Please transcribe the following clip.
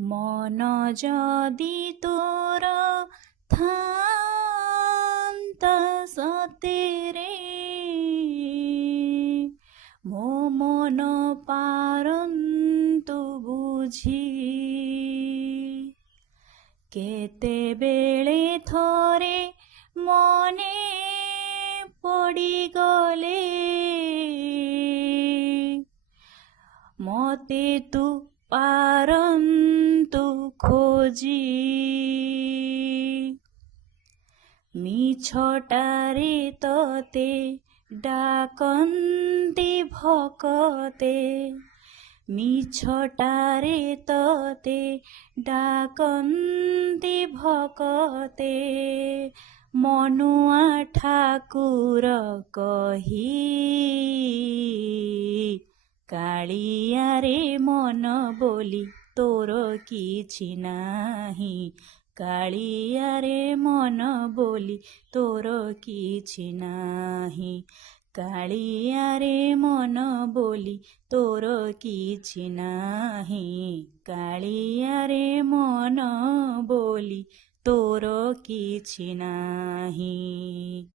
ମନ ଯଦି ତୋର ଥାନ୍ତା ସତେରେ, ମୋ ମନ ପାରନ୍ତୁ ବୁଝି। କେତେବେଳେ ଥରେ ମନେ ପଡ଼ିଗଲେ, ମତେ ତୁ ପାରନ୍ତୁ ଖୋଜି। ମିଛଟାରେ ତତେ ଡାକନ୍ତି ଭକତେ, ମିଛଟାରେ ତତେ ଡାକନ୍ତି ଭକତେ। ମନୁଆ ଠାକୁର କହି, କାଳିଆରେ ମନ ବୋଲି ତୋର କିଛି ନାହିଁ। କାଳିଆରେ ମନ ବୋଲି ତୋର କିଛି ନାହିଁ। କାଳିଆରେ ମନ ବୋଲି ତୋର କିଛି ନାହିଁ। କାଳିଆରେ ମନ ବୋଲି ତୋର କିଛି ନାହିଁ।